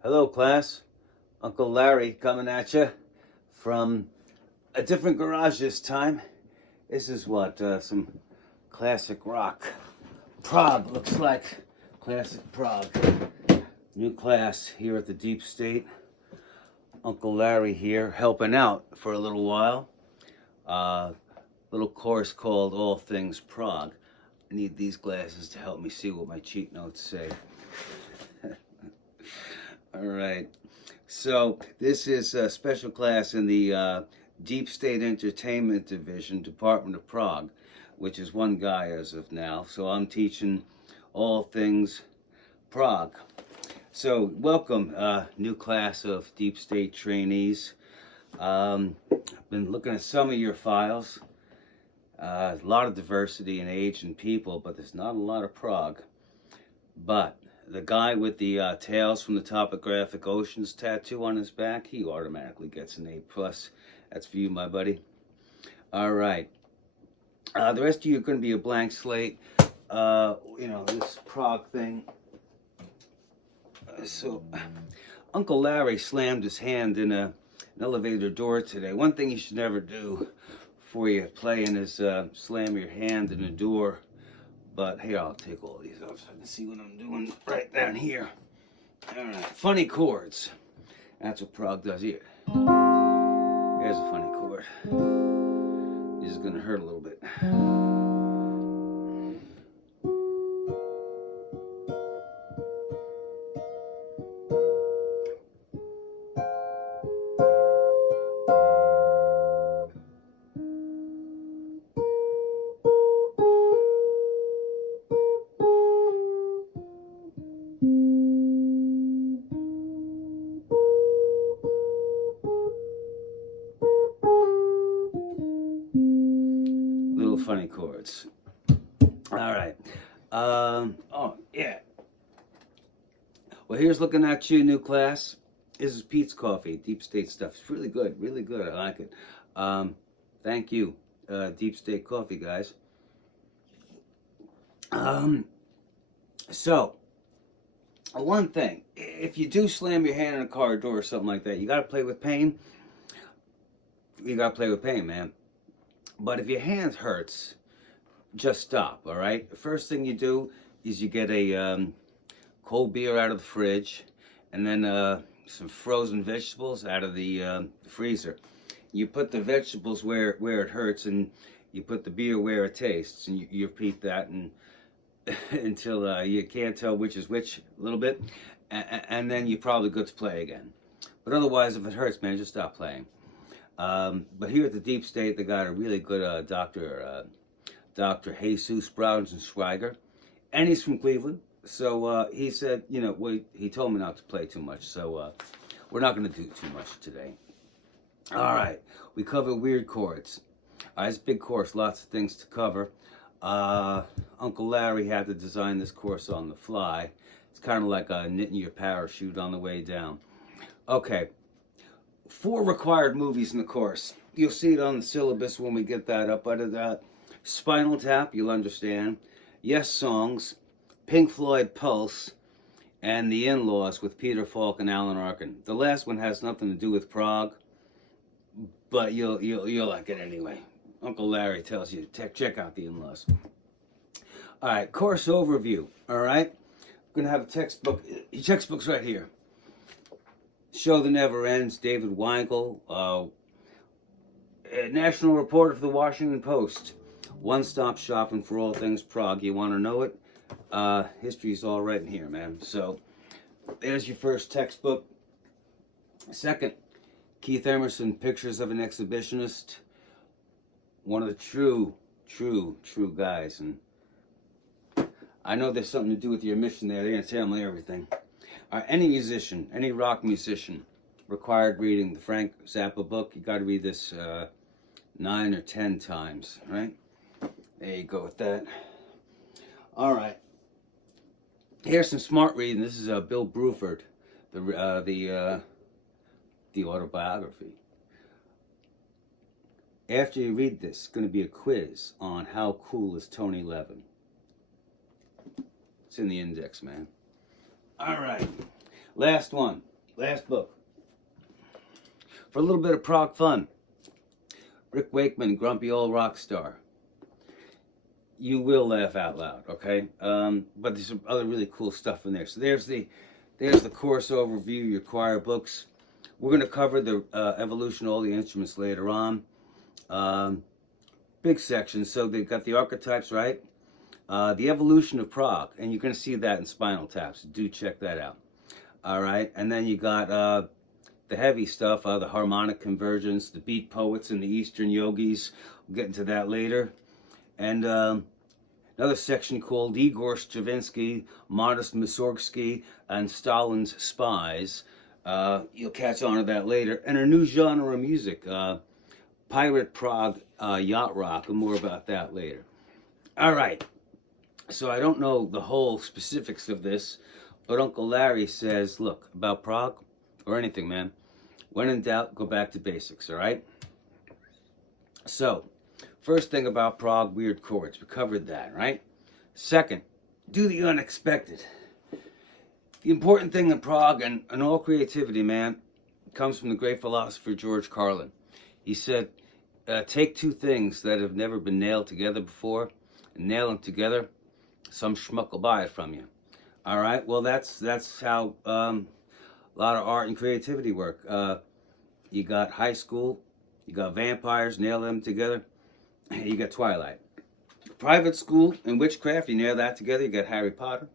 Hello, class. Uncle Larry coming at you from a different garage this time. This is what some classic rock. Prog looks like. Classic Prog. New class here at the Deep State. Uncle Larry here helping out for a little while. Little course called All Things Prog. I need these glasses to help me see what my cheat notes say. All right. So this is a special class in the Deep State Entertainment Division, Department of Prog, which is one guy as of now. So I'm teaching all things Prog. So welcome, new class of Deep State trainees. I've been looking at some of your files. A lot of diversity in age and people, but there's not a lot of Prog. But the guy with the Tales from the Topographic Oceans tattoo on his back, he automatically gets an A+. That's for you, my buddy. All right. The rest of you are going to be a blank slate. This Prog thing. So, Uncle Larry slammed his hand in an elevator door today. One thing you should never do before you play in is slam your hand in a door. But here, I'll take all these off so I can see what I'm doing right down here. All right, funny chords. That's what Prog does here. Here's a funny chord. This is gonna hurt a little bit. Funny chords. All right. Oh, yeah. Well, here's looking at you, new class. This is Pete's Coffee, Deep State stuff. It's really good, really good. I like it. Thank you, Deep State Coffee, guys. So, one thing. If you do slam your hand in a car door or something like that, you got to play with pain. You got to play with pain, man. But if your hand hurts, just stop, all right? The first thing you do is you get a cold beer out of the fridge and then some frozen vegetables out of the freezer. You put the vegetables where it hurts and you put the beer where it tastes, and you repeat that and until you can't tell which is which a little bit, and then you're probably good to play again. But otherwise, if it hurts, man, just stop playing. But here at the Deep State, they got a really good doctor, Dr. Jesus Braunschweiger, and he's from Cleveland. So he said, he told me not to play too much, so we're not going to do too much today. All right, we cover weird chords. It's a big course, lots of things to cover. Uncle Larry had to design this course on the fly. It's kind of like knitting your parachute on the way down. Okay. 4 required movies in the course. You'll see it on the syllabus when we get that up. But Spinal Tap, you'll understand. Yes Songs, Pink Floyd Pulse, and The In-Laws with Peter Falk and Alan Arkin. The last one has nothing to do with Prog, but you'll like it anyway. Uncle Larry tells you to check out The In-Laws. All right, course overview. All right, I'm gonna have a textbook. Your textbook's right here. Show That Never Ends, David Weigel, national reporter for the Washington Post. One-stop shopping for all things Prog. You want to know it? History's all right in here, man. So, there's your first textbook. Second, Keith Emerson, Pictures of an Exhibitionist. One of the true guys. And I know there's something to do with your mission there. They're going to tell me everything. Any musician, any rock musician, required reading the Frank Zappa book. You got to read this 9 or 10 times, right? There you go with that. All right. Here's some smart reading. This is Bill Bruford, the autobiography. After you read this, it's going to be a quiz on how cool is Tony Levin. It's in the index, man. All right, last one. last book. For a little bit of prog fun, Rick Wakeman, Grumpy Old Rock Star. You will laugh out loud, okay? But there's some other really cool stuff in there. So there's the course overview, your choir books. We're going to cover the evolution of all the instruments later on. Big section. So they've got the archetypes, right? The evolution of prog, and you're going to see that in Spinal Tap. So do check that out. All right, and then you got the heavy stuff, the harmonic convergence, the beat poets, and the Eastern yogis. We'll get into that later. And another section called Igor Stravinsky, Modest Mussorgsky, and Stalin's Spies. You'll catch on to that later. And a new genre of music, pirate prog, yacht rock, and more about that later. All right. So I don't know the whole specifics of this, but Uncle Larry says, look, about prog, or anything, man, when in doubt, go back to basics, all right? So, first thing about prog, weird chords. We covered that, right? Second, do the unexpected. The important thing in prog and all creativity, man, comes from the great philosopher George Carlin. He said, take two things that have never been nailed together before, and nail them together, some schmuck will buy it from you. All right? Well, that's how a lot of art and creativity work. You got high school, you got vampires, nail them together, you got Twilight. Private school and witchcraft, you nail that together, you got Harry Potter.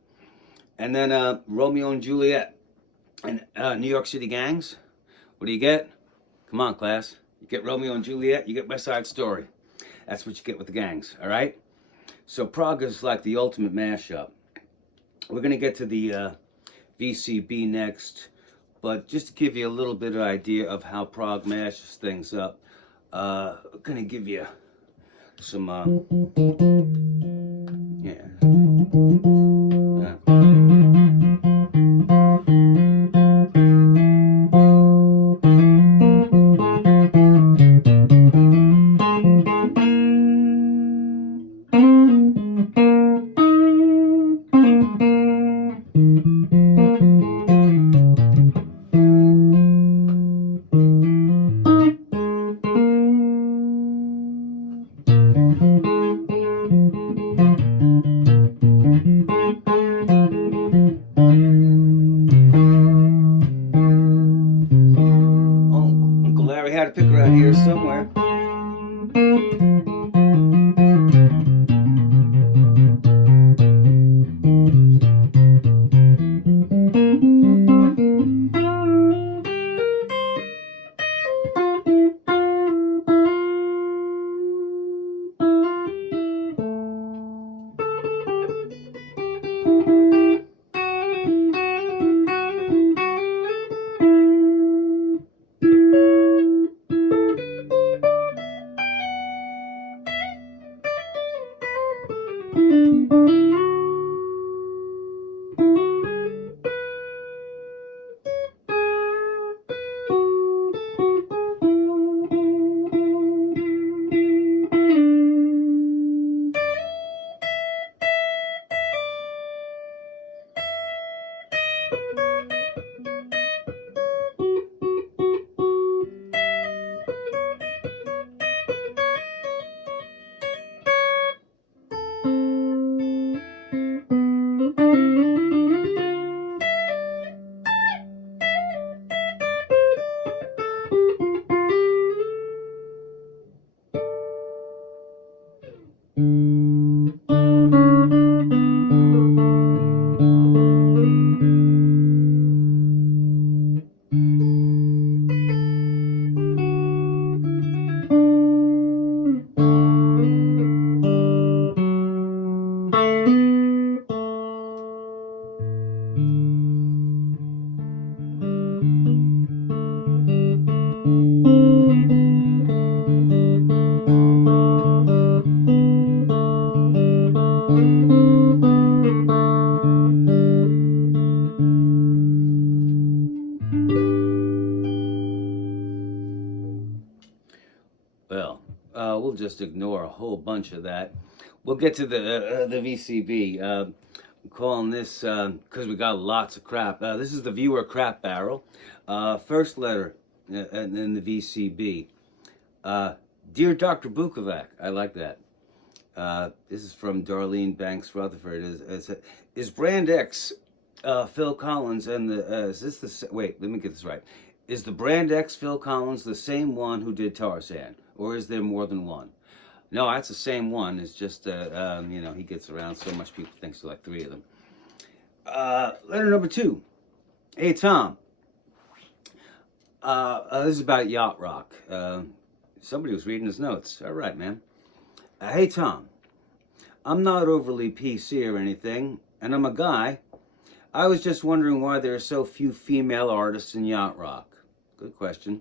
And then Romeo and Juliet and New York City gangs. What do you get? Come on, class. You get Romeo and Juliet, you get West Side Story. That's what you get with the gangs, all right? So prog is like the ultimate mashup. We're going to get to the VCB next, but just to give you a little bit of idea of how prog mashes things up, I'm going to give you some, yeah. Pick around here somewhere. We'll just ignore a whole bunch of that. We'll get to the VCB. I'm calling this, because we got lots of crap. This is the viewer crap barrel. First letter in the VCB. Dear Dr. Bukovac, I like that. This is from Darlene Banks Rutherford. Is Brand X Phil Collins and the is this the wait? Let me get this right. Is the Brand X Phil Collins the same one who did Tarzan, or is there more than one? No, that's the same one. It's just you know, he gets around so much. People think there's like 3 of them. Letter number 2. Hey Tom. This is about yacht rock. Somebody was reading his notes. All right, man. Hey Tom, I'm not overly PC or anything, and I'm a guy. I was just wondering why there are so few female artists in yacht rock. Good question.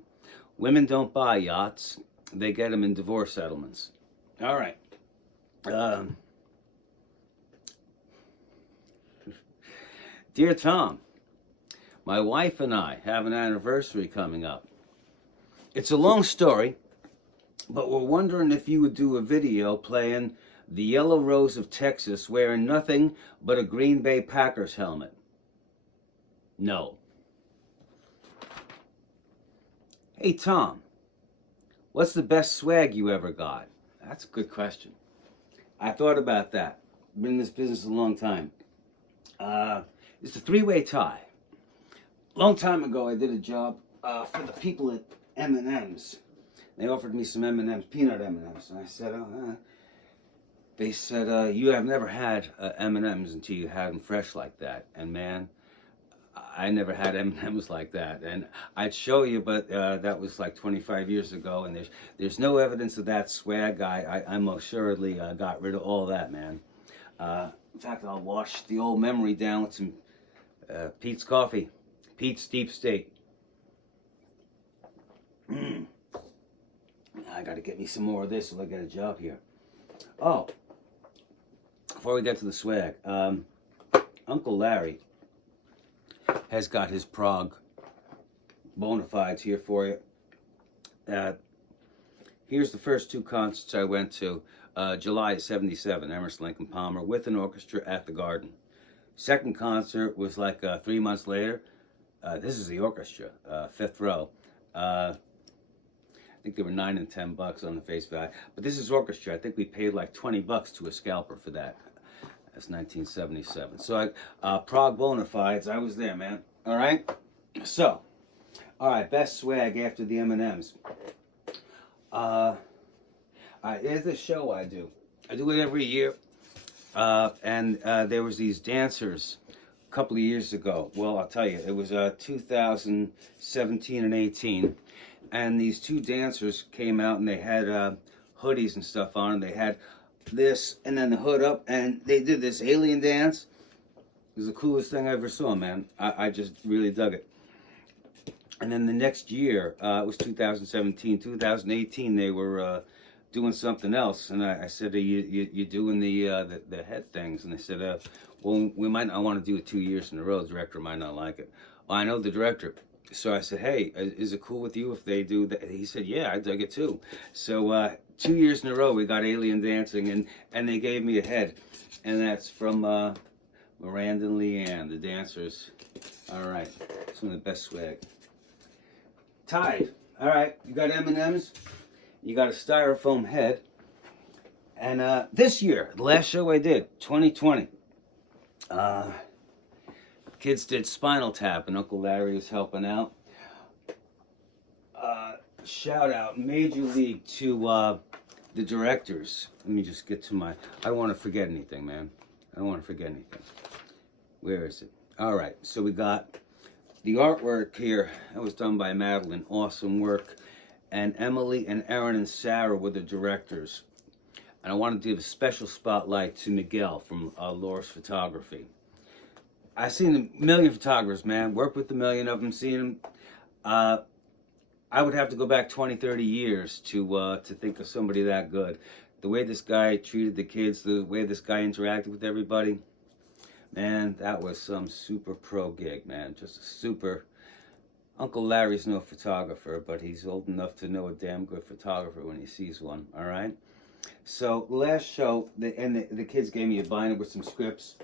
Women don't buy yachts. They get them in divorce settlements. All right. Dear Tom, my wife and I have an anniversary coming up. It's a long story, but we're wondering if you would do a video playing the Yellow Rose of Texas wearing nothing but a Green Bay Packers helmet. No. Hey Tom, what's the best swag you ever got? That's a good question. I thought about that. Been in this business a long time. It's a 3-way tie. Long time ago I did a job for the people at M&M's. They offered me some M&M's, peanut M&M's, and I said, they said, you have never had M&M's until you had them fresh like that. And man, I never had M&M's like that. And I'd show you, but that was like 25 years ago, and there's no evidence of that swag. I most assuredly got rid of all that, man. In fact, I'll wash the old memory down with some Pete's coffee. Pete's Deep State. I got to get me some more of this so I get a job here. Oh, before we get to the swag, Uncle Larry has got his Prog bona fides here for you. Here's the first 2 concerts I went to. July of '77, Emerson, Lake and Palmer, with an orchestra at the Garden. Second concert was like 3 months later. This is the orchestra, 5th row. I think they were $9 and $10 on the face value. But this is orchestra. I think we paid like $20 to a scalper for that. That's 1977. So Prog bona fides, I was there, man. All right? So, all right, best swag after the M&M's. Here's the show I do. I do it every year. And there was these dancers a couple of years ago. Well, I'll tell you, it was 2017 and 18. And these 2 dancers came out and they had hoodies and stuff on. And they had this and then the hood up. And they did this alien dance. It was the coolest thing I ever saw, man. I just really dug it. And then the next year, it was 2017. 2018, they were doing something else. And I said, you're doing the head things. And they said, well, we might not want to do it 2 years in a row. The director might not like it. Well, I know the director. So I said, hey, is it cool with you if they do that? He said, yeah, I dug it too. So 2 years in a row, we got alien dancing, and they gave me a head. And that's from Miranda and Leanne, the dancers. All right, it's one of the best swag. Tied. All right, you got M&M's, you got a styrofoam head. And this year, the last show I did, 2020, kids did Spinal Tap, and Uncle Larry was helping out. Shout out, Major League, to the directors. Let me just get to my... I don't want to forget anything, man. I don't want to forget anything. Where is it? All right, so we got the artwork here. That was done by Madeline. Awesome work. And Emily and Aaron and Sarah were the directors. And I want to give a special spotlight to Miguel from Laura's Photography. I've seen a million photographers, man. Worked with a million of them, seen them. I would have to go back 20, 30 years to think of somebody that good. The way this guy treated the kids, the way this guy interacted with everybody, man, that was some super pro gig, man. Just a super... Uncle Larry's no photographer, but he's old enough to know a damn good photographer when he sees one, all right? So, last show, the kids gave me a binder with some scripts.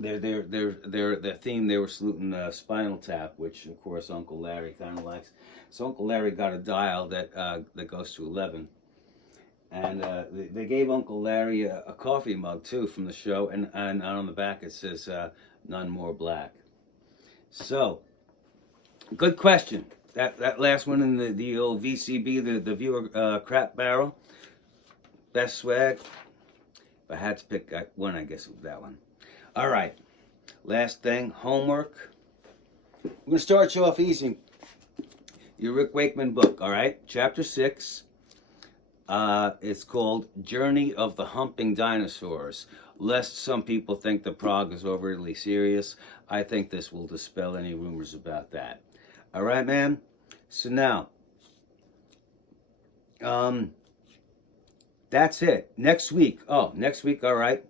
their theme, they were saluting Spinal Tap, which of course Uncle Larry kind of likes. So Uncle Larry got a dial that goes to 11, and they gave Uncle Larry a coffee mug too from the show, and on the back it says "None More Black." So, good question. That last one in the old VCB, the viewer crap barrel, best swag. If I had to pick one, I guess it was that one. All right, last thing, homework. We're going to start you off easy. Your Rick Wakeman book, all right? Chapter 6. It's called Journey of the Humping Dinosaurs. Lest some people think the Prog is overly serious, I think this will dispel any rumors about that. All right, man? So now, that's it. Next week, all right.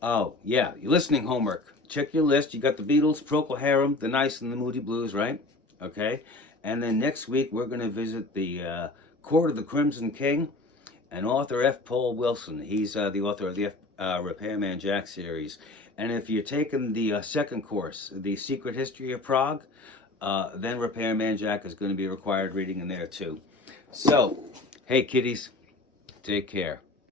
Oh, yeah, your listening homework. Check your list. You got the Beatles, Procol Harum, the Nice and the Moody Blues, right? Okay. And then next week, we're going to visit the Court of the Crimson King and author F. Paul Wilson. He's the author of the Repairman Jack series. And if you're taking the second course, The Secret History of Prog, then Repairman Jack is going to be required reading in there too. So, hey kiddies, take care.